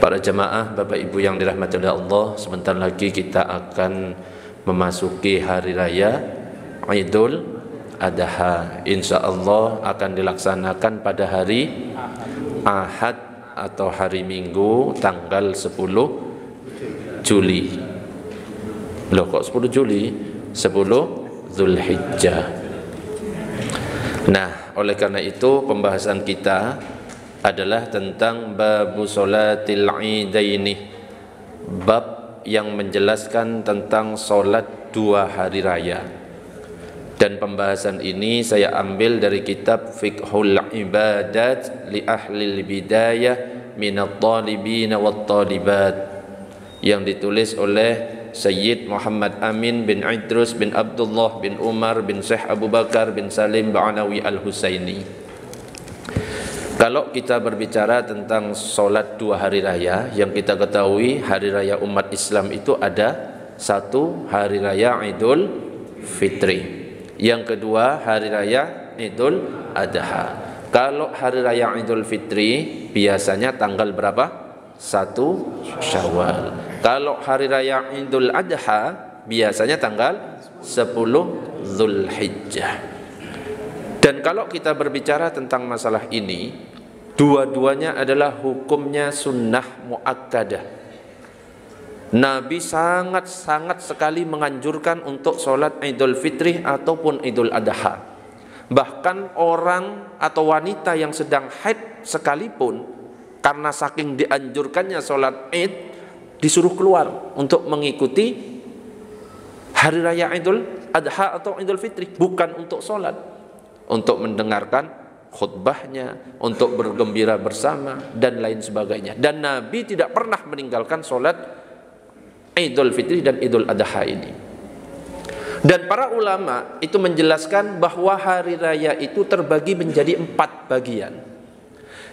Para jemaah, Bapak Ibu yang dirahmati oleh Allah, sebentar lagi kita akan memasuki hari raya Idul Adha. Insya Allah akan dilaksanakan pada hari Ahad atau hari Minggu tanggal 10 Juli. Loh kok 10 Juli? 10 Zulhijjah. Nah, oleh karena itu pembahasan kita adalah tentang babu sholatil idaini, bab yang menjelaskan tentang sholat dua hari raya. Dan pembahasan ini saya ambil dari kitab Fiqhul Ibadat li Ahlil Bidayah minat talibin wat talibat yang ditulis oleh Sayyid Muhammad Amin bin Idrus bin Abdullah bin Umar bin Syekh Abu Bakar bin Salim Ba'anawi Al-Husaini. Kalau kita berbicara tentang sholat dua hari raya, yang kita ketahui hari raya umat Islam itu ada satu hari raya Idul Fitri, yang kedua hari raya Idul Adha. Kalau hari raya Idul Fitri biasanya tanggal berapa? 1 Syawal. Kalau hari raya Idul Adha biasanya tanggal 10 Zulhijjah. Dan kalau kita berbicara tentang masalah ini, dua-duanya adalah hukumnya sunnah muakkadah. Nabi sangat-sangat sekali menganjurkan untuk sholat Idul Fitri ataupun Idul Adha. Bahkan orang atau wanita yang sedang haid sekalipun, karena saking dianjurkannya sholat Id, disuruh keluar untuk mengikuti hari raya Idul Adha atau Idul Fitri, bukan untuk sholat, untuk mendengarkan khutbahnya, untuk bergembira bersama dan lain sebagainya. Dan Nabi tidak pernah meninggalkan sholat Idul Fitri dan Idul Adha ini. Dan para ulama itu menjelaskan bahwa hari raya itu terbagi menjadi 4 bagian.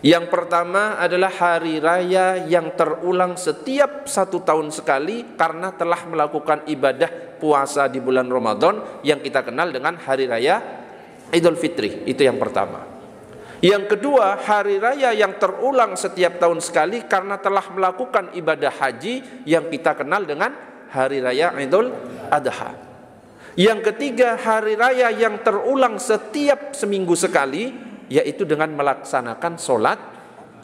Yang pertama adalah hari raya yang terulang setiap 1 tahun sekali karena telah melakukan ibadah puasa di bulan Ramadan yang kita kenal dengan hari raya Idul Fitri. Itu yang pertama. Yang kedua, hari raya yang terulang setiap tahun sekali karena telah melakukan ibadah haji yang kita kenal dengan hari raya Idul Adha. Yang ketiga, hari raya yang terulang setiap seminggu sekali, yaitu dengan melaksanakan sholat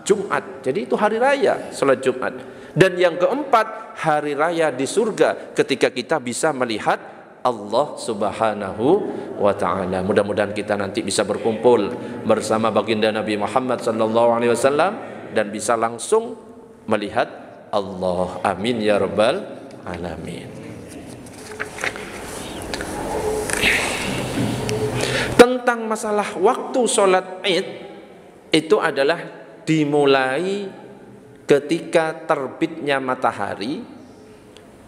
Jumat. Jadi itu hari raya sholat Jumat. Dan yang keempat, hari raya di surga ketika kita bisa melihat Allah Subhanahu wa ta'ala. Mudah-mudahan kita nanti bisa berkumpul bersama baginda Nabi Muhammad sallallahu alaihi wasallam dan bisa langsung melihat Allah. Amin ya rabbal alamin. Tentang masalah waktu sholat Id, itu adalah dimulai ketika terbitnya matahari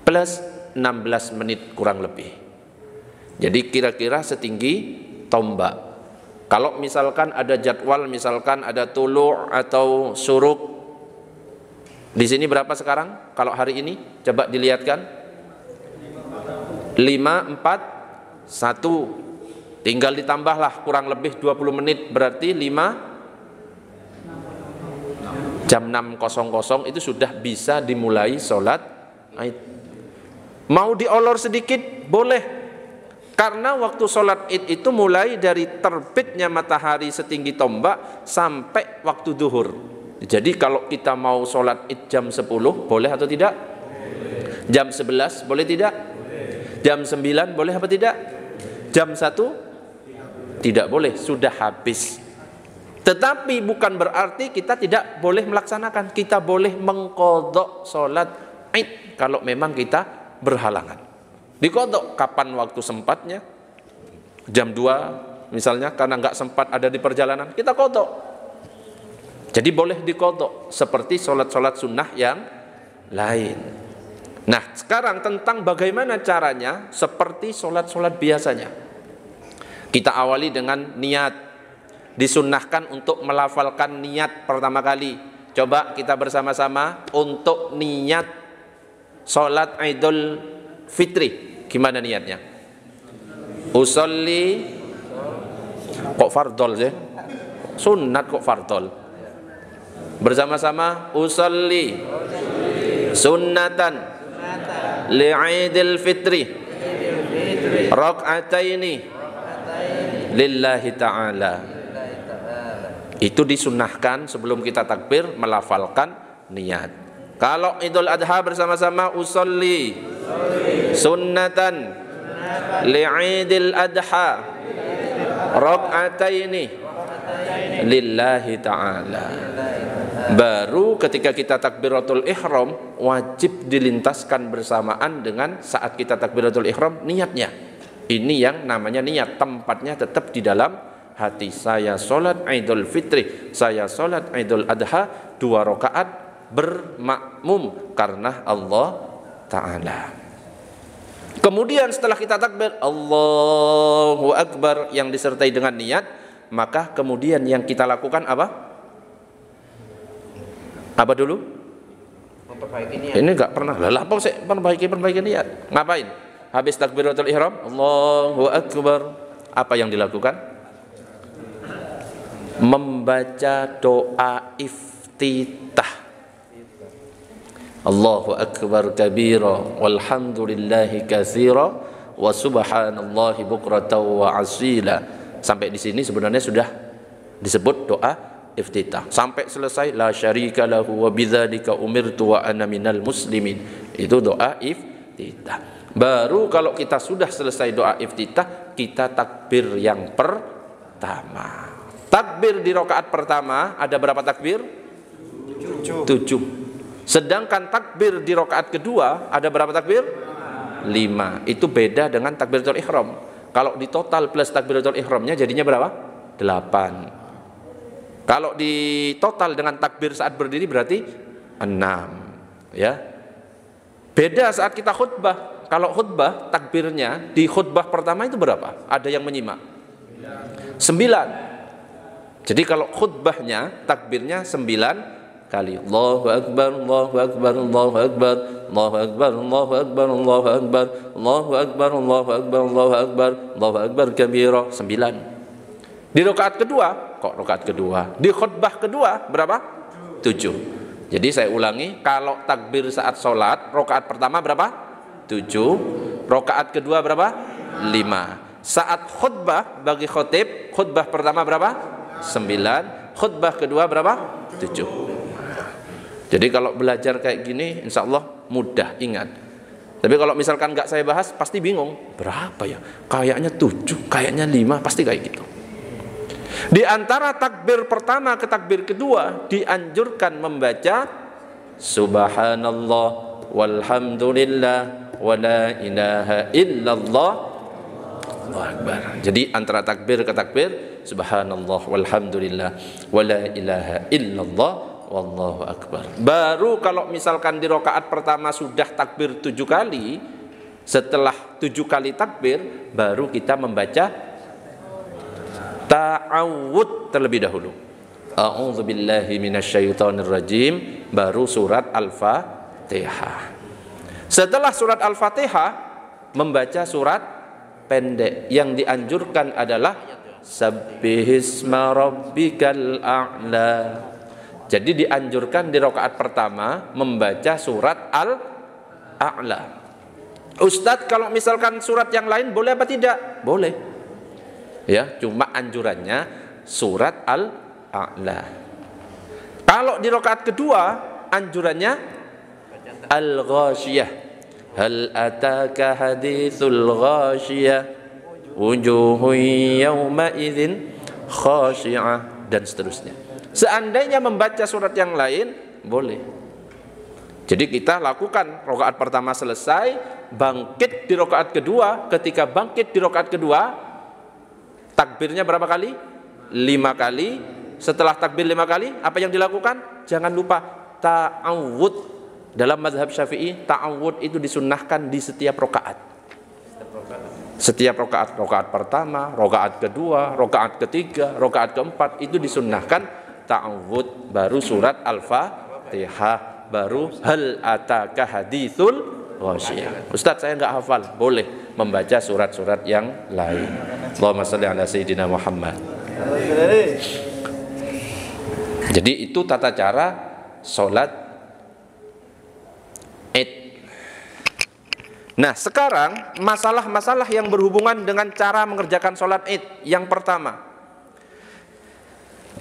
plus 16 menit kurang lebih. Jadi kira-kira setinggi tombak. Kalau misalkan ada jadwal, misalkan ada tulu' atau syuruk, di sini berapa sekarang? Kalau hari ini coba dilihatkan. 5, 4, 1. Tinggal ditambahlah kurang lebih 20 menit, berarti 5 jam 6.00 itu sudah bisa dimulai sholat Id. Mau diolor sedikit boleh, karena waktu sholat Id itu mulai dari terbitnya matahari setinggi tombak sampai waktu duhur. Jadi kalau kita mau sholat Id jam 10 boleh atau tidak? Jam 11 boleh tidak? Jam 9 boleh apa tidak? Jam 1 tidak boleh, sudah habis. Tetapi bukan berarti kita tidak boleh melaksanakan. Kita boleh mengqadha sholat Id kalau memang kita berhalangan. Diqadha kapan waktu sempatnya? Jam 2 misalnya, karena nggak sempat ada di perjalanan, kita qadha. Jadi boleh diqadha seperti sholat-sholat sunnah yang lain. Nah, sekarang tentang bagaimana caranya seperti sholat-sholat biasanya. Kita awali dengan niat. Disunnahkan untuk melafalkan niat pertama kali. Coba kita bersama-sama untuk niat sholat Idul Fitri. Gimana niatnya? Usolli, kok fardol sih? Sunnat kok fardol? Bersama-sama, usolli sunnatan li'idil fitri rak'ataini lillahi ta'ala. Itu disunnahkan sebelum kita takbir melafalkan niat. Kalau Idul Adha bersama-sama, usolli sunnatan li'idil adha rak'ataini lillahi ta'ala. Baru ketika kita takbiratul ihram wajib dilintaskan bersamaan dengan saat kita takbiratul ihram niatnya. Ini yang namanya niat, tempatnya tetap di dalam hati. Saya sholat Idul Fitri, saya sholat Idul Adha 2 rakaat bermakmum karena Allah Ta'ala. Kemudian setelah kita takbir Allahu Akbar yang disertai dengan niat, maka kemudian yang kita lakukan apa? Apa dulu? Memperbaiki niat. Ini enggak pernah. Lah apa sih perbaiki niat? Ngapain? Habis takbiratul ihram Allahu Akbar, apa yang dilakukan? Membaca doa iftitah. Allahu Akbar kabira walhamdulillahi katsira wa subhanallahi bukratan wa asila. Sampai di sini sebenarnya sudah disebut doa iftitah. Sampai selesai la syarika lahu wa bidzalika umirtu wa ana minal muslimin. Itu doa iftitah. Baru kalau kita sudah selesai doa iftitah, kita takbir yang pertama. Takbir di rakaat pertama ada berapa takbir? 7. Sedangkan takbir di rakaat kedua ada berapa takbir? 5. Itu beda dengan takbiratul ihram. Kalau di total plus takbiratul ihramnya jadinya berapa? 8. Kalau di total dengan takbir saat berdiri berarti 6. Ya. Beda saat kita khutbah. Kalau khutbah takbirnya di khutbah pertama itu berapa? Ada yang menyimak? 9. Jadi kalau khutbahnya takbirnya 9 kali. Allahu Akbar, Allahu Akbar, Allahu Akbar, Allahu Akbar, Allahu Akbar, Allahu Akbar, Allahu Akbar, Allahu Akbar, Allahu Akbar, Allahu Akbar kabira. 9. Di rakaat kedua, kok rakaat kedua? Di khutbah kedua berapa? 7. Jadi saya ulangi, kalau takbir saat sholat rakaat pertama berapa? 7. Rakaat kedua berapa? 5. Saat khutbah bagi khotib, khutbah pertama berapa? 9. Khutbah kedua berapa? 7. Jadi kalau belajar kayak gini insya Allah mudah ingat. Tapi kalau misalkan nggak saya bahas pasti bingung. Berapa ya? Kayaknya 7, kayaknya 5, pasti kayak gitu. Di antara takbir pertama ke takbir kedua dianjurkan membaca Subhanallah walhamdulillah wa la ilaha illallah Allahu Akbar. Jadi antara takbir ke takbir Subhanallah walhamdulillah wa la ilaha illallah wallahu akbar. Baru kalau misalkan di rakaat pertama sudah takbir 7 kali, setelah 7 kali takbir baru kita membaca ta'awud terlebih dahulu. A'udzubillahi minasyaitonirrajim, baru surat Al-Fatihah. Setelah surat Al-Fatihah membaca surat pendek. Yang dianjurkan adalah Sabbihisma rabbikal a'la. Jadi dianjurkan di rakaat pertama membaca surat Al-A'la. Ustadz, kalau misalkan surat yang lain boleh apa tidak? Boleh. Ya, cuma anjurannya surat Al-A'la. Kalau di rakaat kedua anjurannya Al-Ghasyiyah. Hal ataka haditsul ghasyiyah wujuhun yawma idzin khashi'ah dan seterusnya. Seandainya membaca surat yang lain boleh. Jadi kita lakukan rakaat pertama selesai, bangkit di rakaat kedua. Ketika bangkit di rakaat kedua, takbirnya berapa kali? 5 kali. Setelah takbir 5 kali, apa yang dilakukan? Jangan lupa ta'awud. Dalam mazhab Syafi'i, ta'awud itu disunnahkan di setiap rakaat. Setiap rakaat, rakaat pertama, rakaat kedua, rakaat ketiga, rakaat keempat itu disunnahkan ta'awud. Baru surat Al-Fatihah, baru hal ataka haditsul ghasyiyah. Ustaz, saya enggak hafal. Boleh membaca surat-surat yang lain. Allahumma shalli ala sayyidina Muhammad. Jadi itu tata cara sholat Id. Nah sekarang masalah-masalah yang berhubungan dengan cara mengerjakan sholat Id. Yang pertama,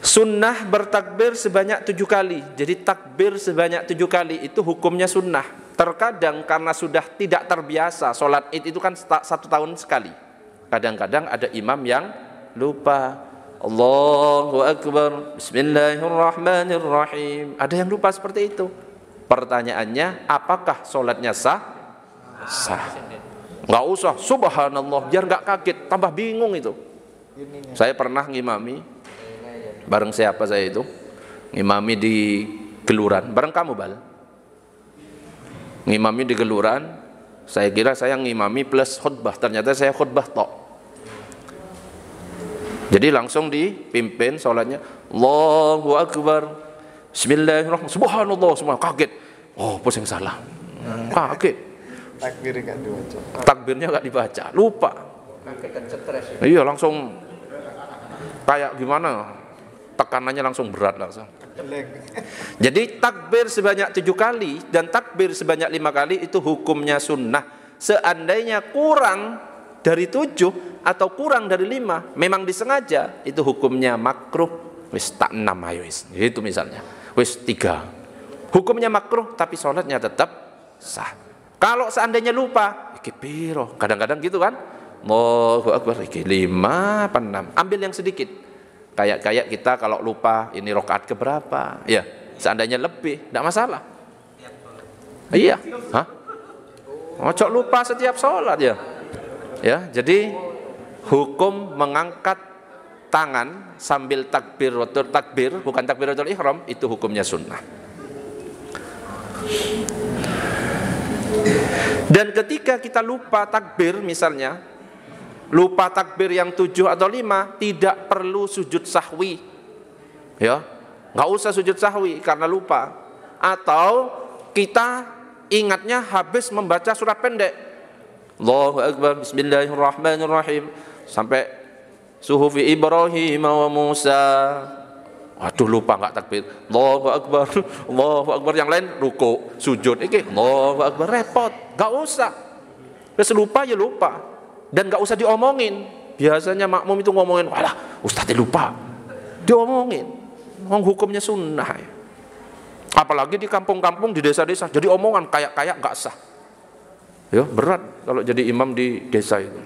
sunnah bertakbir sebanyak 7 kali. Jadi takbir sebanyak 7 kali itu hukumnya sunnah. Terkadang karena sudah tidak terbiasa, sholat Id itu kan 1 tahun sekali. Kadang-kadang ada imam yang lupa. Allahu Akbar, Bismillahirrahmanirrahim. Ada yang lupa seperti itu. Pertanyaannya, apakah sholatnya sah? Sah. Nggak usah, subhanallah, biar nggak kaget, tambah bingung itu. Saya pernah ngimami, bareng siapa saya itu? Ngimami di Geluran, bareng kamu Bal. Ngimami di Geluran, saya kira saya ngimami plus khutbah, ternyata saya khutbah tok. Jadi langsung dipimpin sholatnya, Allahu Akbar, Bismillahirrahmanirrahim, subhanallah, semua kaget. Oh, pusing salah, kaget. Takbir kan dibaca. Takbirnya nggak dibaca, lupa. Iya, langsung kayak gimana? Tekanannya langsung berat langsung. Jadi takbir sebanyak 7 kali dan takbir sebanyak 5 kali itu hukumnya sunnah. Seandainya kurang dari 7 atau kurang dari 5, memang disengaja, itu hukumnya makruh. Wis tak 6 ayo wis. Itu misalnya. Wis 3. Hukumnya makruh tapi sholatnya tetap sah. Kalau seandainya lupa, iki piro? Kadang-kadang gitu kan? Allahu Akbar, iki 5 apa 6. Ambil yang sedikit. Kayak kita kalau lupa ini rakaat keberapa? Ya, seandainya lebih, tidak masalah. Iya. Hah? Ojo lupa setiap sholat ya. Ya, jadi hukum mengangkat tangan sambil takbir, bukan takbiratul ihram, itu hukumnya sunnah. Dan ketika kita lupa takbir misalnya, lupa takbir yang 7 atau 5, tidak perlu sujud sahwi. Ya, nggak usah sujud sahwi karena lupa. Atau kita ingatnya habis membaca surat pendek. Allahu Akbar, Bismillahirrahmanirrahim, sampai suhufi Ibrahim wa Musa. Aduh lupa nggak takbir. Allahu Akbar, Allahu Akbar, yang lain ruku, sujud, iki Allahu Akbar, repot. Nggak usah. Terus lupa ya lupa, dan nggak usah diomongin. Biasanya makmum itu ngomongin, walah ustadz lupa, diomongin. Hukumnya sunnah ya. Apalagi di kampung-kampung, di desa-desa, jadi omongan kayak nggak sah. Ya berat kalau jadi imam di desa itu.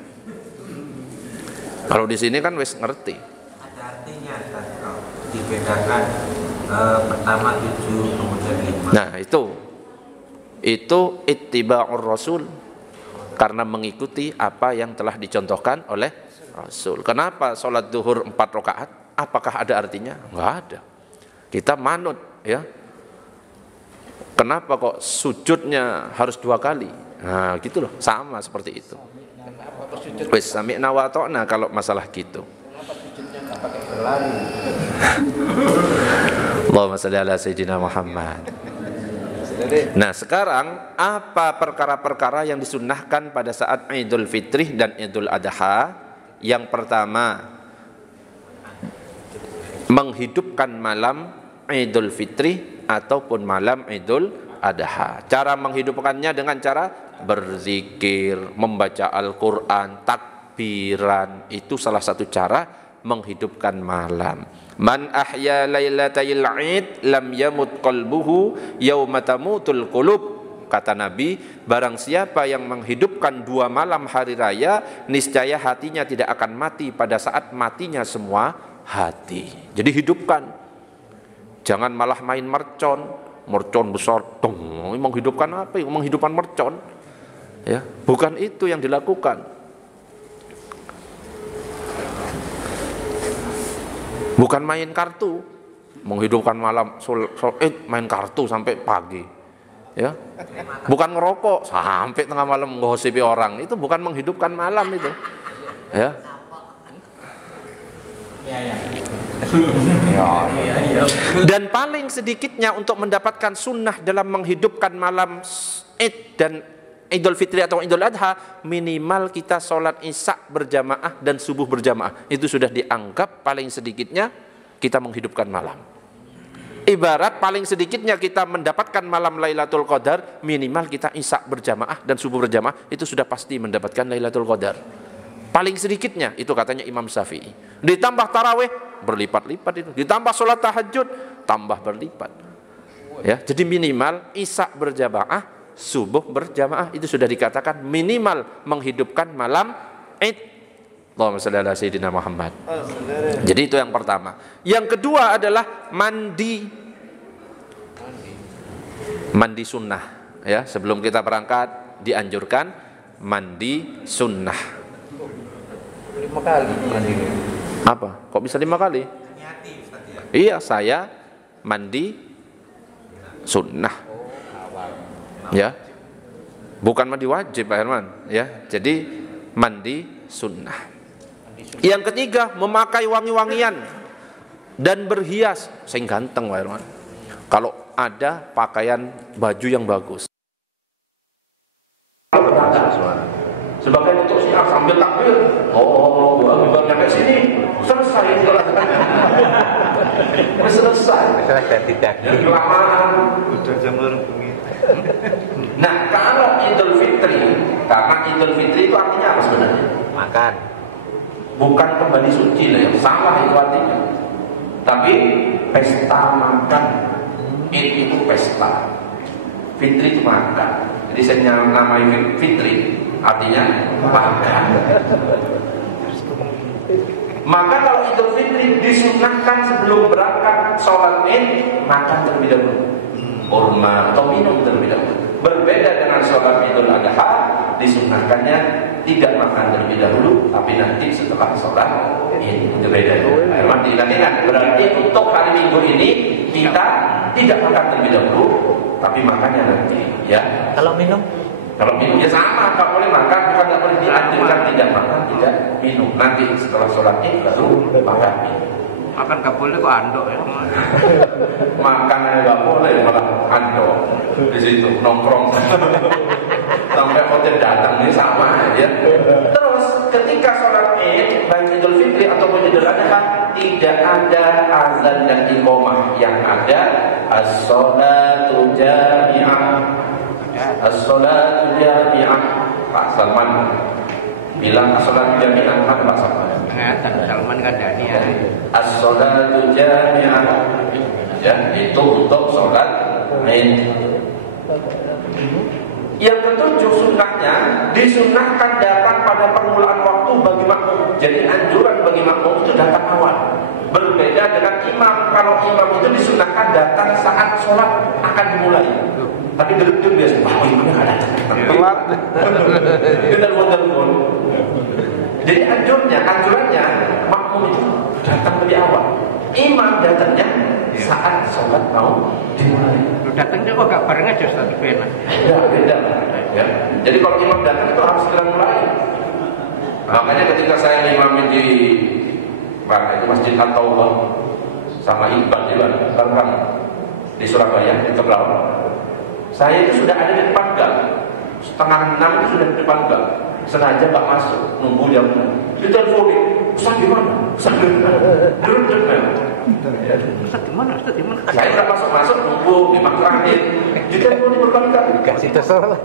Kalau di sini kan wes ngerti. Ada artinya kalau dibedakan pertama 7 kemudian 5. Nah itu ittiba'ur rasul, karena mengikuti apa yang telah dicontohkan oleh Rasul. Kenapa sholat duhur 4 rakaat? Apakah ada artinya? Enggak ada. Kita manut ya. Kenapa kok sujudnya harus 2 kali? Nah gitu loh, sama seperti itu. Wis sami'na wa ta'na kalau masalah gitu. Allahumma shalli ala sayyidina Muhammad. Nah sekarang apa perkara-perkara yang disunnahkan pada saat Idul Fitri dan Idul Adha? Yang pertama, menghidupkan malam Idul Fitri ataupun malam Idul Adha. Cara menghidupkannya dengan cara berzikir, membaca Al-Quran, takbiran. Itu salah satu cara menghidupkan malam. Man ahya lailatayil id lam yamut qalbuhu yauma tamutul qulub. Kata Nabi, barang siapa yang menghidupkan 2 malam hari raya, niscaya hatinya tidak akan mati pada saat matinya semua hati. Jadi hidupkan. Jangan malah main mercon besar, menghidupkan apa? Menghidupkan mercon. Ya, bukan itu yang dilakukan. Bukan main kartu, menghidupkan malam main kartu sampai pagi. Ya. Bukan ngerokok sampai tengah malam menggosipi orang. Itu bukan menghidupkan malam itu. Ya. Dan paling sedikitnya untuk mendapatkan sunnah dalam menghidupkan malam Id dan Idul Fitri atau Idul Adha, minimal kita sholat isya berjamaah dan subuh berjamaah. Itu sudah dianggap paling sedikitnya kita menghidupkan malam. Ibarat paling sedikitnya kita mendapatkan malam Lailatul Qadar, minimal kita isya berjamaah dan subuh berjamaah, itu sudah pasti mendapatkan Lailatul Qadar. Paling sedikitnya, itu katanya Imam Syafi'i. Ditambah tarawih, berlipat-lipat itu. Ditambah sholat tahajud, tambah berlipat. Ya, jadi minimal isya berjamaah, subuh berjamaah, itu sudah dikatakan minimal menghidupkan malam Id. Allahumma shalli ala sayyidina Muhammad. Jadi itu yang pertama. Yang kedua adalah mandi sunnah. Ya, sebelum kita berangkat dianjurkan mandi sunnah. 5 kali mandi. Apa? Kok bisa 5 kali? Iya, saya mandi sunnah. Ya, bukan mandi wajib Pak Herman. Ya, jadi mandi sunnah. Yang ketiga, memakai wangi-wangian dan berhias. Saya ganteng Pak Herman. Kalau ada pakaian baju yang bagus. Sebagai untuk siap sambil takbir. Oh, baru nyampe sini. Selesai. Selesai. Tidak. Kelamaan. Udah jam berhubungi. Nah, kalau Idul Fitri, karena Idul Fitri itu artinya apa sebenarnya? Makan. Bukan kembali suci lah, yang salah itu artinya. Tapi pesta makan. Itu pesta. Fitri itu makan. Jadi saya namai Fitri, artinya makan. Maka kalau Idul Fitri disunahkan sebelum berangkat sholat Id, makan terlebih dahulu, kurma atau minum terlebih dahulu. Berbeda dengan sholat Idul Adha, disunahkannya tidak makan terlebih dahulu, tapi nanti setelah sholat Id. Itu beda. Memang diingat-ingat. Berarti untuk hari Minggu ini kita tidak makan terlebih dahulu, tapi makannya nanti. Ya. Kalau minum? Kalau minum ya sama, nggak boleh makan, bukan nggak boleh dianjurkan tidak makan, tidak minum. Nanti setelah sholat Id baru makan minum. Makan nggak boleh kok andok ya. Makan nggak boleh malah andok di situ nongkrong sampai hotel datang ini sama ya. Terus ketika sholat Id baik Idul Fitri ataupun Idul Adha tidak ada azan dan iqamah, yang ada as-sholatu jami'ah. As-sholatu jami'ah. Pak Salman bilang as-sholatu jami'ah kan Pak Salman. Salman kan Dani ya. As-sholatu jami'ah. Ya, itu untuk sholat Id. Yang ketujuh sunnahnya, disunahkan datang pada permulaan waktu bagi makmum. Jadi anjuran bagi makmum itu datang awal. Berbeda dengan imam. Kalau imam itu disunahkan datang saat sholat akan dimulai. Tapi duduk biasa, oh imamnya nggak datang. Telat. Telepon. Jadi anjurannya makmum itu datang lebih awal. Imam datangnya saat sholat mau dimulai. Datangnya kok gak bareng aja Ustaz Bena. Beda. Ya. Jadi kalau imam datang itu harus segera mulai. Makanya ketika saya imam di itu Masjid At-Taubah sama Iqbal juga bareng di Surabaya di Tegal. Saya itu sudah ada di depan gang. 5:30 itu sudah di depan gang. Sengaja gak masuk, nunggu jam 6. Diteleponin, Ustaz gimana? Ustaz gimana? Ustaz gimana? Saya tidak masuk nunggu di terakhir. Diteleponin berkali-kali. Kasih tersolat.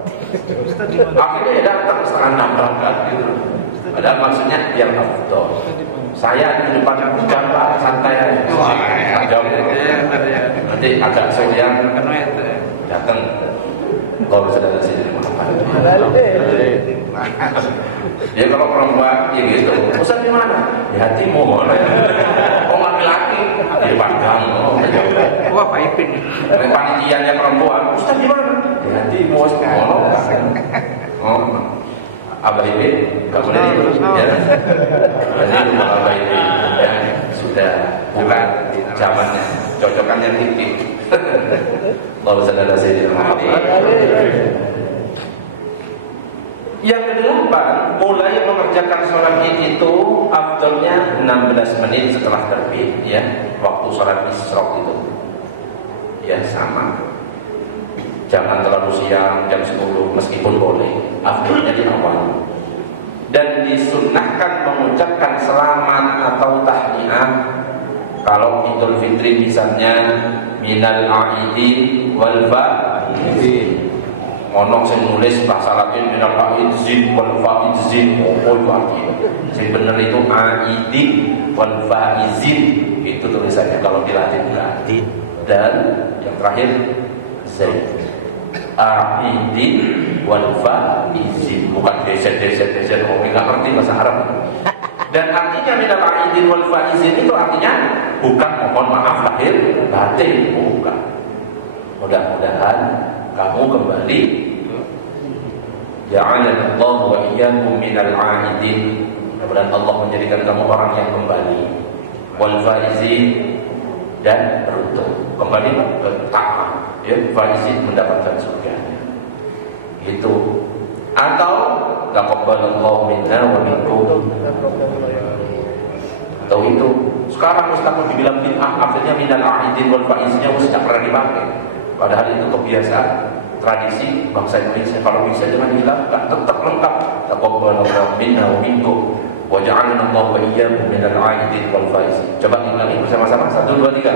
Akhirnya ya datang 5:30 berangkat gitu. Padahal maksudnya yang afdol. Saya di depan gang Pak, santai aja. Nanti agak soyan datang. Kalau saudara sini ya kalau perempuan ya gitu. Ustaz di mana? Di hatimu. Oh laki-laki di panggang. Wah Paipin. Panitianya perempuan. Ustaz di mana? Di hatimu. Oh Abah ini nggak boleh itu. Ya. Jadi rumah Abah ini ya sudah bukan zamannya. Cocokannya titik. Kalau saudara sini yang kedelapan, mulai mengerjakan sholat Id itu afdalnya 16 menit setelah terbit ya, waktu sholat isyraq itu. Ya sama. Jangan terlalu siang, jam 10 meskipun boleh. Afdalnya di awal. Dan disunnahkan mengucapkan selamat atau tahniah kalau Idul Fitri misalnya minal aidin wal faizin. Ono sing nulis bahasa Latin minal faizin wal faizin. Oh lagi. Sing bener itu aidin wal faizin. Itu tulisannya kalau di Latin berarti. Dan yang terakhir zaid. Aidin wal faizin. Bukan deset. Oh enggak ngerti bahasa Arab. Dan artinya minal aidin wal faizin itu artinya bukan mohon maaf lahir batin, bukan. Mudah-mudahan kamu kembali. Ja'alana Allah wa iyyakum minal aidin. Mudah-mudahan Allah menjadikan kamu orang yang kembali. Wal faizin, dan beruntung. Kembali ke taat, ya, faizin mendapatkan surga. Itu. Atau taqabbalallahu minna wa minkum. Atau itu. Sekarang Ustaz dibilang bid'ah, akhirnya minal aidin wal faizinnya tidak pernah dipakai. Padahal itu kebiasaan tradisi bangsa Indonesia. Kalau bisa jangan dihilangkan, tetap lengkap. Taqabbalallahu minna wa minkum wa ja'alna Allah wa iyyakum minal aidin wal faizin. Coba ulangi bersama-sama 1 2 3.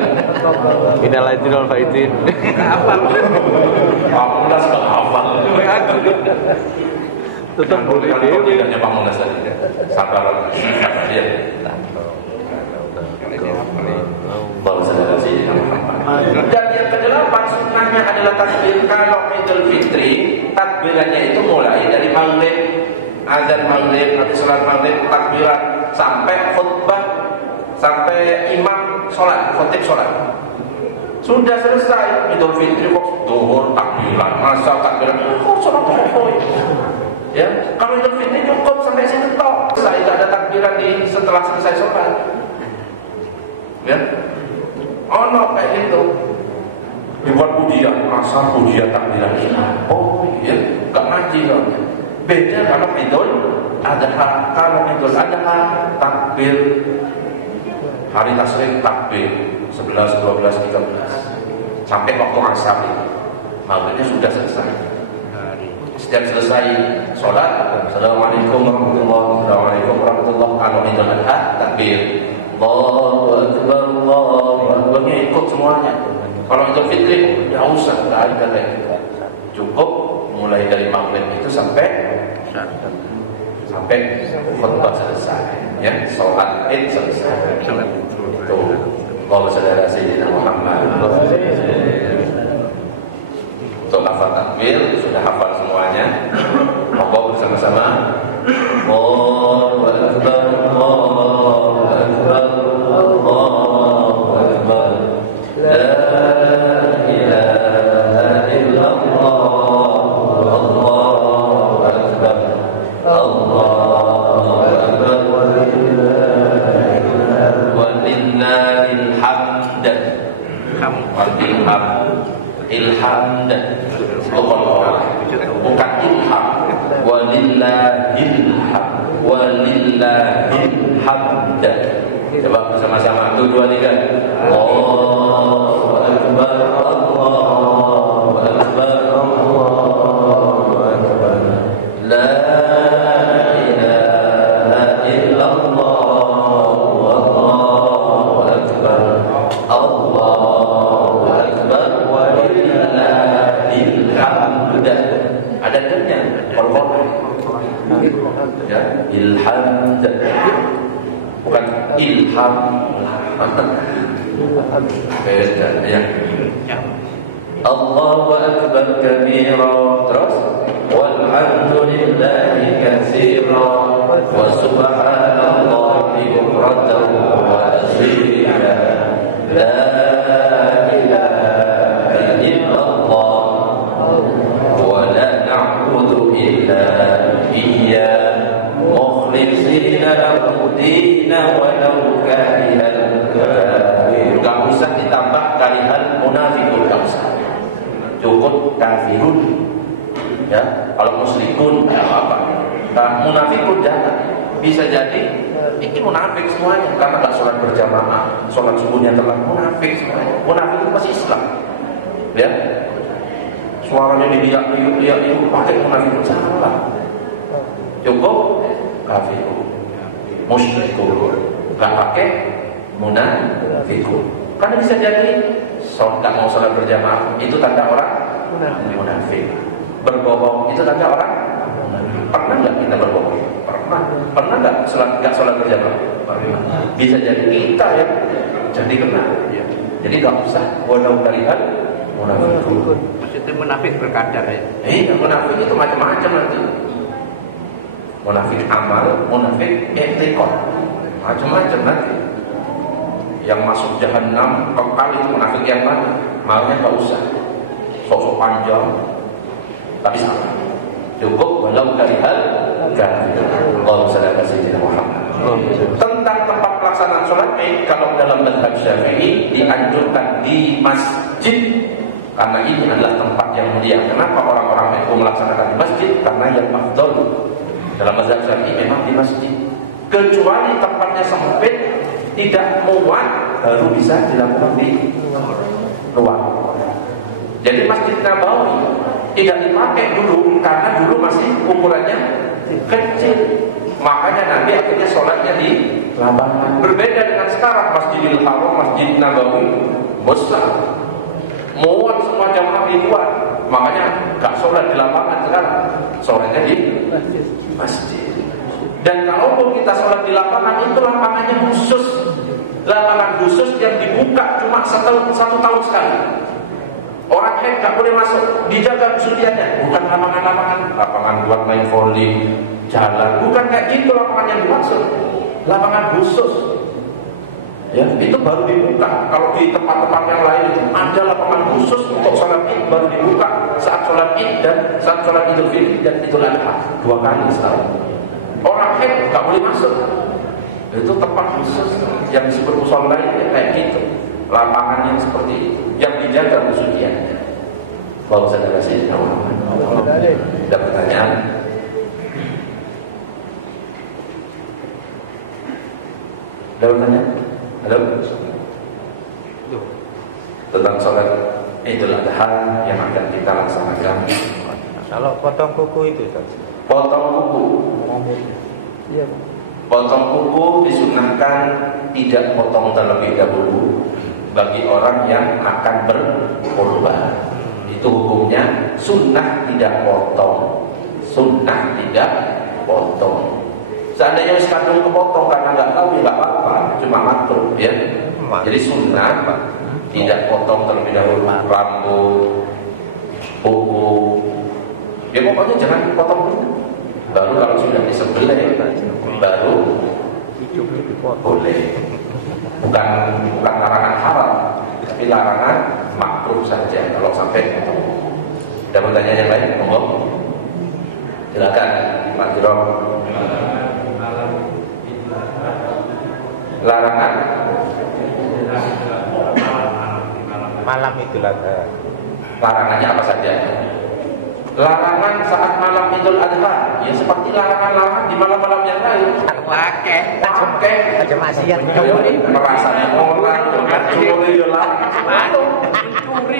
Minal aidin wal faizin. Hafal. Pamunas enggak hafal. Tetap boleh tidaknya Pamunas tadi. Sabar ya. Dan yang kedelapan sunnahnya adalah takbir. Kalau Idul Fitri, takbirannya itu mulai dari maghrib, azan maghrib, nanti sholat maghrib, takbiran sampai khutbah, sampai imam sholat, khotib sholat. Sudah selesai Idul Fitri, kok zuhur takbiran, masa takbiran, sholat apa? Ya, kalau Idul Fitri cukup sampai situ toh. Saya tidak ada takbiran setelah selesai sholat. Ya, ono kayak gitu. Dibuat pujian, rasa pujian takbiran. Oh, ya, gak ngaji dong. Beda kalau Idul Adha. Kalau Idul Adha takbir hari tasyrik takbir 11, 12, 13 sampai waktu asar itu. Maghribnya sudah selesai. Setiap selesai sholat, Assalamualaikum warahmatullahi wabarakatuh. Kalau Idul Adha takbir Allahu Akbar, Allahu Akbar, ikut semuanya. Kalau Idul Fitri, tidak usah, tidak ada kayak gitu. Cukup mulai dari maghrib itu sampai khutbah selesai, ya, sholat Id selesai. Itu. Allahumma shalli ala sayyidina Muhammad. Untuk lafaz takbir sudah hafal semuanya. Monggo bersama-sama. Allahu Akbar, Allahu Akbar, Allahu Akbar. La ilaha illallah, Allahu Akbar, Allahu Akbar, walillahil hamd. Ilham dan bukan ilham. Walillahil hamd. Coba bersama-sama 1 2 3. Allahu Akbar, Allahu Akbar, Allahu Akbar. La ilaha illallah, Allahu Akbar, Allahu Akbar, walillahil hamd. Ada dennya, ya, ilham, bukan ilham. Beda ya. Allahu Akbar kabira, terus walhamdulillahi katsira, wa subhanallahi bukratan wa asila. La ilaha illallah wa la na'budu illa iyyah mukhlishina lahu-d-dina walau karihal kafirun. Gak usah ditambah karihal munafiqun, gak usah. Cukup kafirun. Ya, kalau musyrikun apa? Nah, munafiqun jangan. Bisa jadi ini munafik semuanya karena gak sholat berjamaah, sholat subuhnya telat, munafik semuanya. Munafik itu masih Islam. Ya, suaranya didiak-diak pakai munafik salah. Cukup kafirun, musyrikun, gak pakai munafikun. Karena bisa jadi nggak mau sholat berjamaah, itu tanda orang munafik. Berbohong itu tanda orang munafik. Pernah nggak kita berbohong? Pernah nggak sholat berjamaah? Bisa jadi kita ya jadi kena. Jadi nggak usah walau kalian munafik. Maksudnya munafik berkadar ya. Munafik itu macam-macam nanti. Munafik amal, munafik etikot, macam-macam nanti. Yang masuk jahanam kekal itu munafik yang mana? Malnya nggak usah, sok-sok panjang, tapi salah. Cukup walau kalian kalau sudah kasih Muhammad. Tentang tempat pelaksanaan sholat Id, kalau dalam mazhab Syafi'i dianjurkan di masjid karena ini adalah tempat yang mulia. Kenapa orang-orang itu melaksanakan di masjid? Karena yang afdal dalam mazhab Syafi'i memang di masjid. Kecuali tempatnya sempit, tidak muat, baru bisa dilakukan di luar. Jadi Masjid Nabawi tidak dipakai dulu karena dulu masih ukurannya kecil. Makanya Nabi akhirnya sholatnya di lapangan. Berbeda dengan sekarang Masjidil Haram, Masjid Nabawi besar, muat semua jamaah di luar. Makanya gak sholat di lapangan sekarang, sholatnya di masjid. Dan kalaupun kita sholat di lapangan, itu lapangannya khusus, lapangan khusus yang dibuka cuma satu tahun sekali. Orang haid gak boleh masuk, dijaga kesuciannya. Bukan lapangan buat main volley, jalan. Bukan kayak gitu lapangan yang dimaksud. Lapangan khusus. Ya, itu baru dibuka. Kalau di tempat-tempat yang lain itu ada lapangan khusus untuk sholat Id, baru dibuka saat sholat Id dan saat sholat Idul Fitri dan Idul Adha, 2 kali setahun. Orang haid gak boleh masuk. Itu tempat khusus yang disebut mushola ya, kayak gitu. Lapangan yang seperti itu, yang dijaga kesuciannya. Kalau saya kasih tahu, ada pertanyaan? Ada pertanyaan? Halo? Tentang sholat Idul Adha yang akan kita laksanakan. Kalau potong kuku itu, potong kuku. Iya. Potong kuku disunahkan tidak potong terlebih dahulu bagi orang yang akan berkorban. Itu hukumnya sunnah tidak potong. Sunnah tidak potong. Seandainya sekadung kepotong karena nggak tahu ya nggak apa-apa, cuma makruh ya. Jadi sunnah tidak potong terlebih dahulu rambut, kuku. Ya pokoknya jangan potong dulu. Baru kalau sudah disembelih baru boleh. Bukan larangan haram, tapi larangan makruh saja kalau sampai potong. Ada pertanyaan yang lain? Monggo. Silakan Pak Jiro. Larangan malam Idul Adha. Larangannya apa saja? Larangan saat malam Idul Adha, ya seperti larangan-larangan di malam-malam yang lain. Pakai Aja maksiat. Merasanya orang, mencuri, mencuri,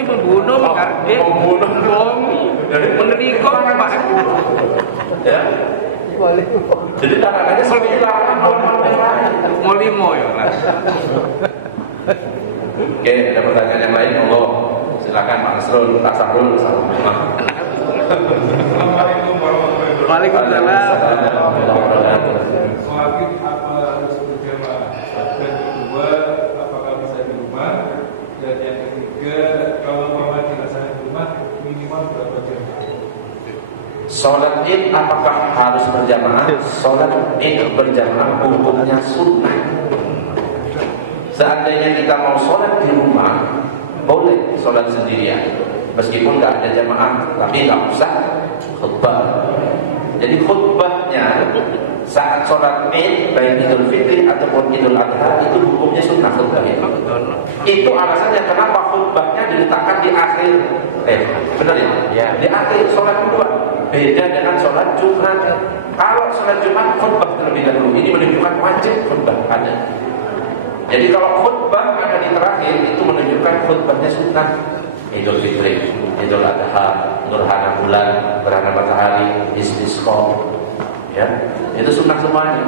membunuh, mengkarbit, membohongi, menerikam, ya. Jadi larangannya seperti larangan malam-malam yang lain. Molimo ya lah. Oke, ada pertanyaan yang lain? Monggo. Silakan Pak Nasrul, Tasarul, Assalamualaikum. Waalaikumsalam. Sholat Id apa harus berjamaah? Dan kedua, apakah bisa di rumah? Dan yang ketiga, kalau mau dilaksanakan di rumah, minimal berapa jam? Sholat Id apakah harus berjamaah? Sholat Id berjamaah hukumnya sunnah. Seandainya kita mau sholat di rumah, boleh sholat sendirian, meskipun nggak ada jamaah, tapi nggak usah khutbah. Jadi khutbahnya saat sholat Id, baik Idul Fitri ataupun Idul Adha, itu hukumnya sunnah khutbahnya. Itu alasannya kenapa khutbahnya diletakkan di akhir. Benar ya? Di akhir sholat kedua. Beda dengan sholat Jumat. Kalau sholat Jumat khutbah terlebih dahulu, ini menunjukkan wajib khutbah ada. Jadi kalau khutbah ada di terakhir, itu menunjukkan khutbahnya sunnah. Idul Fitri, Idul Adha, gerhana bulan, gerhana matahari, istisqa, ya, itu sunnah semuanya.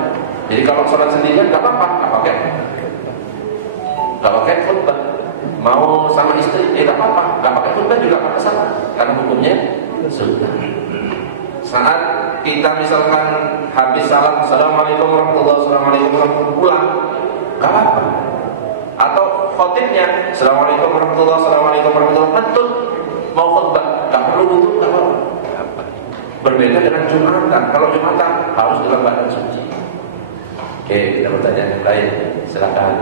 Jadi kalau sholat sendirian nggak apa-apa, nggak pakai khutbah. mau sama istri, tidak apa-apa, nggak pakai khutbah juga nggak masalah, karena hukumnya sunnah. Saat kita misalkan habis salam, assalamualaikum warahmatullahi wabarakatuh, assalamualaikum warahmatullahi wabarakatuh, pulang, nggak apa-apa. Atau khotibnya, assalamualaikum warahmatullahi wabarakatuh, assalamualaikum warahmatullahi wabarakatuh, mau khutbah, nggak perlu duduk, nggak apa-apa. Berbeda dengan Jumatan. Kalau Jumatan harus dalam badan suci. Oke, kita bertanya yang lain, silakan.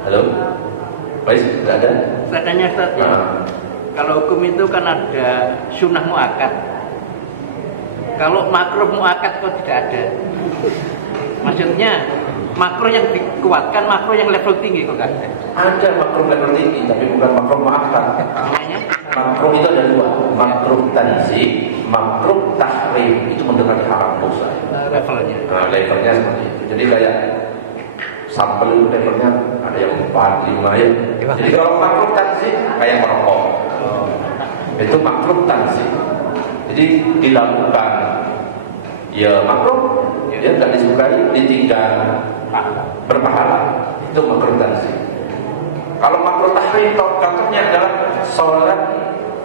Halo, baik, tidak ada. Saya tanya Ustaz ya. Kalau hukum itu kan ada sunnah muakkad. Kalau makruh muakkad kok tidak ada? Maksudnya makruh yang dikuatkan, makruh yang level tinggi kok tidak ada? Ada makruh level tinggi, tapi bukan makruh muakkad. Namanya? Makruh itu ada dua, makruh tanzih, makruh tahrim. Itu mendekati haram dosa. Levelnya. Nah, levelnya seperti itu. Jadi kayak sampel itu levelnya ada yang 4, 5 ya. Jadi kalau makruh tanzih kayak merokok. Itu makruh tanzih. Jadi dilakukan ya makruh, dia tidak disukai, ditinggal berpahala. Itu makruh tanzih. Kalau makruh tahrim contohnya adalah sholat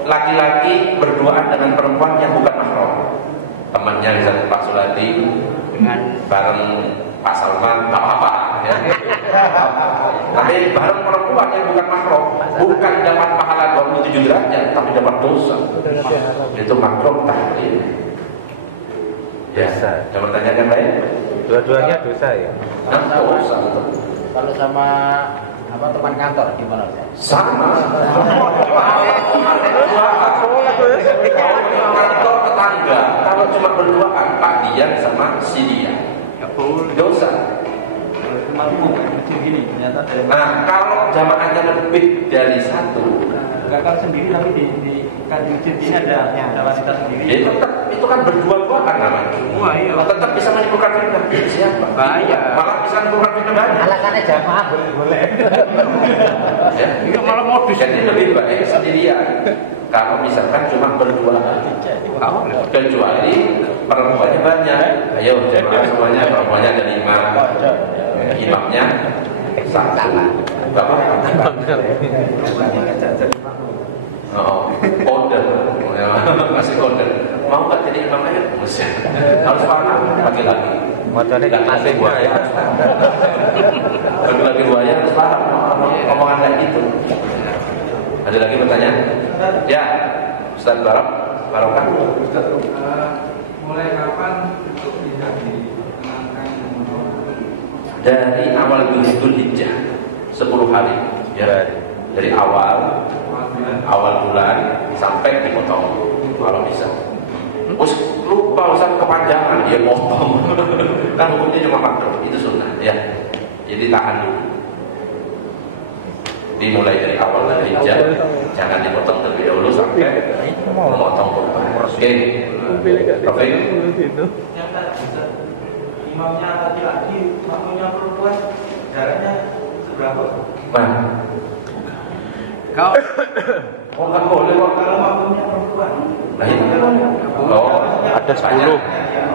laki-laki berduaan dengan perempuan yang bukan mahram. Temannya misalnya Pak Suladi dengan bareng Pak Salman, tak apa-apa ya. Tapi bareng perempuan yang bukan mahram, bukan dapat pahala 27 derajat, tapi dapat dosa. Itu makruh tahrim. Ya, ada pertanyaan yang lain? Dua-duanya dosa ya. Nah, dosa. Kalau sama apa teman kantor gimana? Sama. Kantor tetangga, kalau cuma berduaan, Pak Dian sama si dia, dosa. Nah, kalau jamaahnya lebih dari satu, Kakak sendiri tapi di masjid ini ada wanita sendiri. itu kan berdua-duaan namanya. Wah iya. Tetap bisa menimbulkan fitnah. Siapa? Bahaya. Malah bisa menimbulkan fitnah banyak. Alasannya jamaah boleh. Ya. Itu malah modus. Jadi lebih baik sendirian. Kalau misalkan cuma berdua, kecuali perempuannya banyak. Ayo jemaah semuanya, perempuannya ada 5, imamnya 1. Gak apa-apa. Oh, order, masih order. Mau nggak jadi imam aja? Harus paham laki-laki. Motornya nggak masih buaya. Laki-laki buaya harus paham omongan kayak gitu. Ada lagi pertanyaan? Ya, Ustaz Barokah. Mulai kapan untuk bisa ditenangkan? Dari awal Dzulhijjah 10 hari. Ya, dari awal bulan sampai dipotong kalau bisa. Terus lupa Ustaz kepanjangan dia potong. Kan hukumnya cuma makruh, itu sunnah ya. Jadi tahan dulu. Dimulai dari awal Dzulhijjah, jangan dipotong terlebih dahulu sampai memotong kurban. Oke. Oke. Imamnya laki-laki, makmumnya perempuan, jaraknya seberapa? Nah, Kau nggak boleh kok. Kalau makmumnya perempuan, Nah, itu ada 10.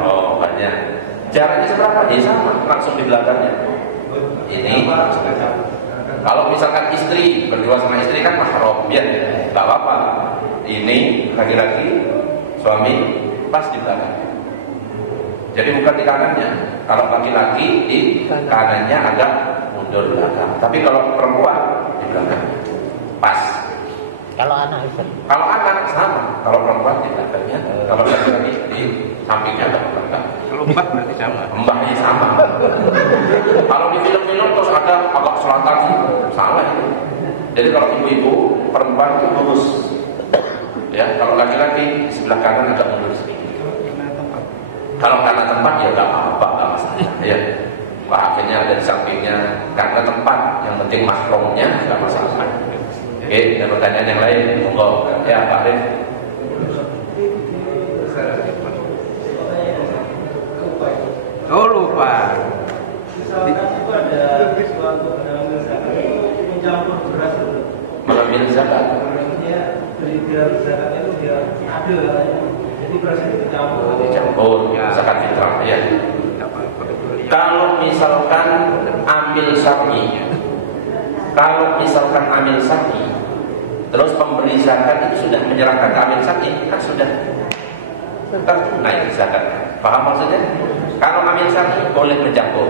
Oh, banyak. Jaraknya seberapa? Ya sama, langsung di belakangnya. Ini kalau misalkan istri berdua sama istri kan mahram, ya, nggak apa-apa. Ini laki-laki suami pas di belakang. Jadi bukan di kanannya. Kalau laki-laki di kanannya agak mundur belakang. Tapi kalau perempuan di belakang pas. Kalau anak bisa. Kalau anak sama, kalau perempuan di belakangnya, kalau laki-laki di sampingnya agak belakang. kalau mbak berarti sama. Mbahnya sama. Kalau di film-film terus ada agak selatan sih, salah itu. Jadi kalau ibu-ibu perempuan itu lurus, ya. Kalau laki-laki di sebelah kanan agak mundur sedikit. Kalau karena tempat ya nggak apa-apa, nggak masalah. Ya, akhirnya ada di sampingnya karena tempat, yang penting mahramnya nggak masalah. Oke, ada pertanyaan yang lain? Monggo. Ya, Pak Arif. Oh lupa. misalkan itu ada suatu pengambil zakat itu mencampur beras dulu. Mengambil zakat. Maksudnya biar zakatnya itu biar adil katanya. Jadi beras itu dicampur. Dicampur zakat fitrah ya. Kalau misalkan amil syar'i, terus pemberi zakat itu sudah menyerahkan amil syar'i, kan sudah tertunai zakat. Paham maksudnya? Kalau amil syar'i boleh mencampur.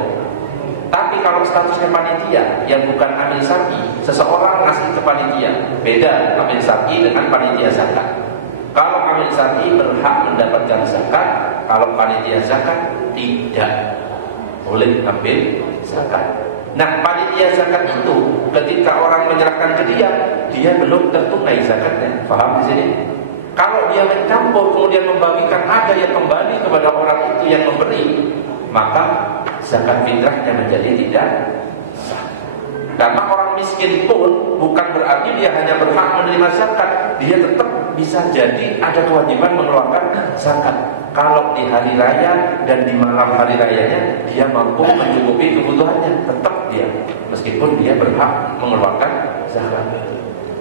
Tapi kalau statusnya panitia yang bukan amil syar'i, seseorang ngasih ke panitia, beda amil syar'i dengan panitia zakat. Kalau amil syar'i berhak mendapatkan zakat, kalau panitia zakat tidak boleh ambil zakat. Nah, panitia zakat itu ketika orang menyerahkan ke dia belum tertunai zakatnya. Paham di sini? Kalau dia mencampur kemudian membagikan, ada yang kembali kepada orang itu yang memberi, maka zakat fitrahnya menjadi tidak sah. Karena orang miskin pun bukan berarti dia hanya berhak menerima zakat, dia tetap bisa jadi ada kewajiban mengeluarkan zakat. Kalau di hari raya dan di malam hari rayanya dia mampu mencukupi kebutuhannya, tetap dia meskipun dia berhak mengeluarkan zakat.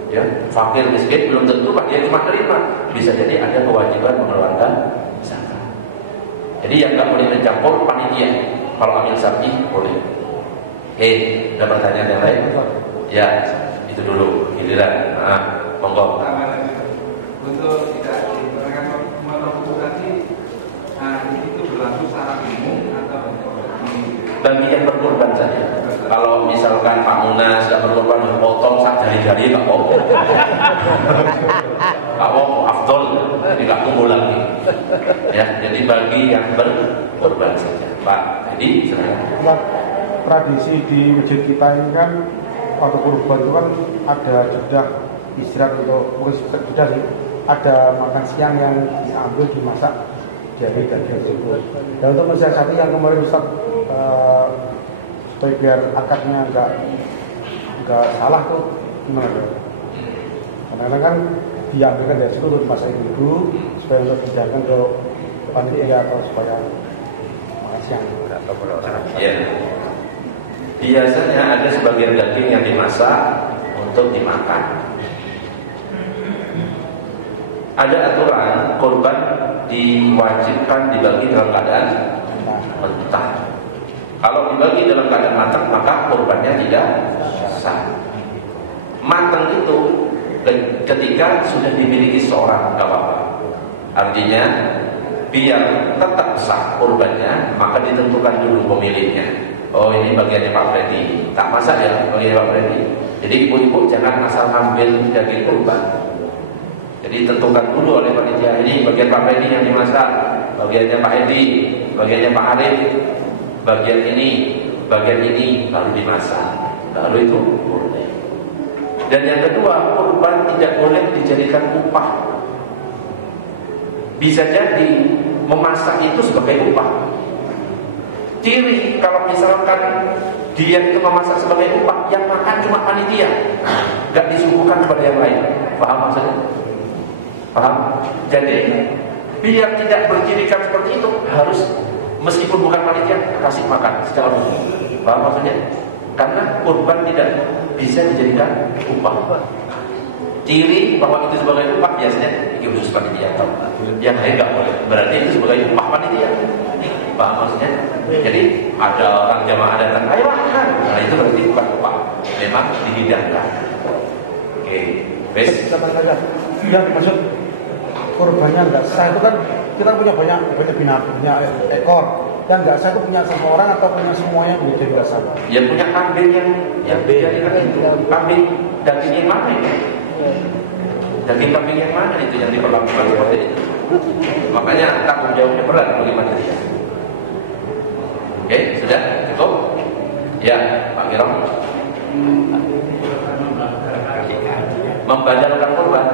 Ya, fakir miskin belum tentu dia cuma terima, bisa jadi ada kewajiban mengeluarkan zakat. Jadi yang nggak boleh mencampur panitia. Kalau amil syar'i boleh. Ada pertanyaan yang lain? Ya, itu dulu giliran. Monggo. Untuk tidak diterangkan menurut tadi, itu berlaku secara umum atau bagi yang berkorban saja. Kalau misalkan Pak Munas tidak berkorban, potong sak jari-jari nggak apa-apa. Nggak apa-apa, afdol, jadi nggak kumpul lagi. Ya, jadi bagi yang berkorban saja. Pak, jadi silakan. Tradisi di masjid kita ini kan waktu kurban itu kan ada jeda istirahat untuk jeda sih. Ada makan siang yang diambil dimasak dari daging tersebut. Dan untuk mensiasati yang kemarin Ustaz supaya biar akadnya nggak salah tuh gimana tuh? Karena kan diambilkan dari situ untuk dimasak dulu supaya untuk dijalankan ke panitia atau supaya makan siang. Ya. Biasanya ada sebagian daging yang dimasak untuk dimakan. Ada aturan korban diwajibkan dibagi dalam keadaan mentah. Kalau dibagi dalam keadaan matang, maka korbannya tidak sah. Matang itu ketika sudah dimiliki seorang, nggak apa-apa. Artinya biar tetap sah korbannya, maka ditentukan dulu pemiliknya. Oh, ini bagiannya Pak Freddy, tak masak ya bagiannya Pak Freddy. Jadi ibu-ibu jangan asal ambil daging kurban. Jadi tentukan dulu oleh panitia, ini bagian Pak Freddy yang dimasak, bagiannya Pak Edi, bagiannya Pak Arif, bagian ini baru dimasak, baru itu boleh. Dan yang kedua, kurban tidak boleh dijadikan upah. Bisa jadi memasak itu sebagai upah. Ciri kalau misalkan dia itu memasak sebagai upah, yang makan cuma panitia, nggak disuguhkan kepada yang lain. Paham maksudnya? Paham? Jadi biar tidak bercirikan seperti itu, harus meskipun bukan panitia kasih makan secara umum. Paham maksudnya? Karena kurban tidak bisa dijadikan upah. Ciri bahwa itu sebagai upah biasanya itu khusus panitia atau yang lain nggak boleh. Berarti itu sebagai upah panitia. Paham maksudnya? Jadi ada orang jamaah datang, ayo makan. Nah itu berarti bukan upah, memang dihidangkan. Oke, wes. Yang maksud korbannya nggak sah itu kan kita punya banyak binatang, punya ekor. Yang nggak sah itu punya satu orang atau punya semuanya menjadi nggak sah? Ya punya kambing yang dijadikan itu. Kambing daging yang mana ini? Daging kambing yang mana itu yang diperlakukan seperti itu? Makanya tanggung jawabnya berat bagi manusia. Oke, sudah cukup? Ya, Pak Giron. Membadalkan korban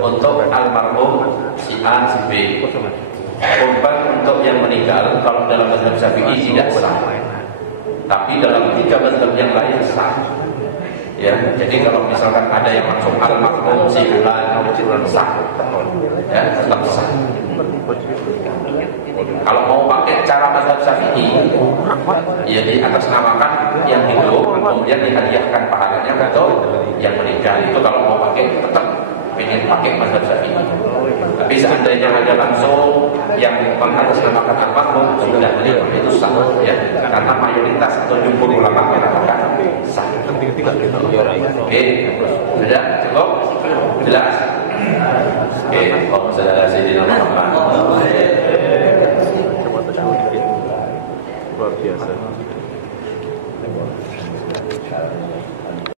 untuk almarhum si A, si B. Korban untuk yang meninggal kalau dalam mazhab Syafi'i tidak sah. Tapi dalam 3 mazhab yang lain sah. Ya, jadi kalau misalkan ada yang langsung almarhum si fulan sah. Ya, tetap sah. Kalau mau pakai cara mazhab Syafi'i, ya diatasnamakan yang hidup, kemudian dihadiahkan pahalanya untuk yang meninggal. Itu kalau mau pakai tetap ingin pakai mazhab Syafi'i. Tapi seandainya ada langsung yang mengatasnamakan al-makruh sudah itu sah ya, karena mayoritas atau jumhur ulama mengatakan sah. Oke, sudah cukup jelas. Oke, kalau sudah Sayyidina Muhammad. Luar biasa.